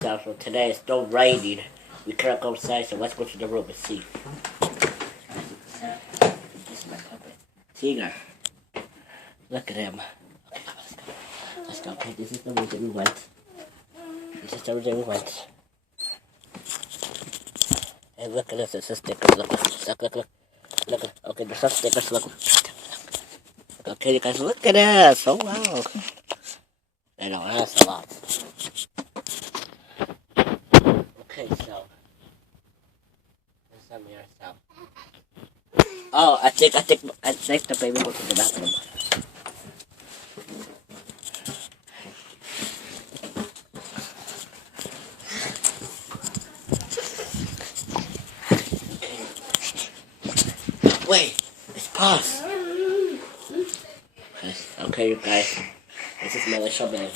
So today it's still raining. We can't go outside, so let's go to the room and see. This is my puppet. Tigger. Look at him. Okay, let's go. Let's go. Okay, this is the room that we went. This is the room that we went. And look at this, it's a stickers. Look. Okay, there's some stickers. Look. Okay, you guys, look at this. Oh, wow. I know, that's a lot. Okay, so. There's some here, so. Oh, I think the baby goes to the bathroom. Wait, it's pause. Okay, you guys. This is Melissa Bay.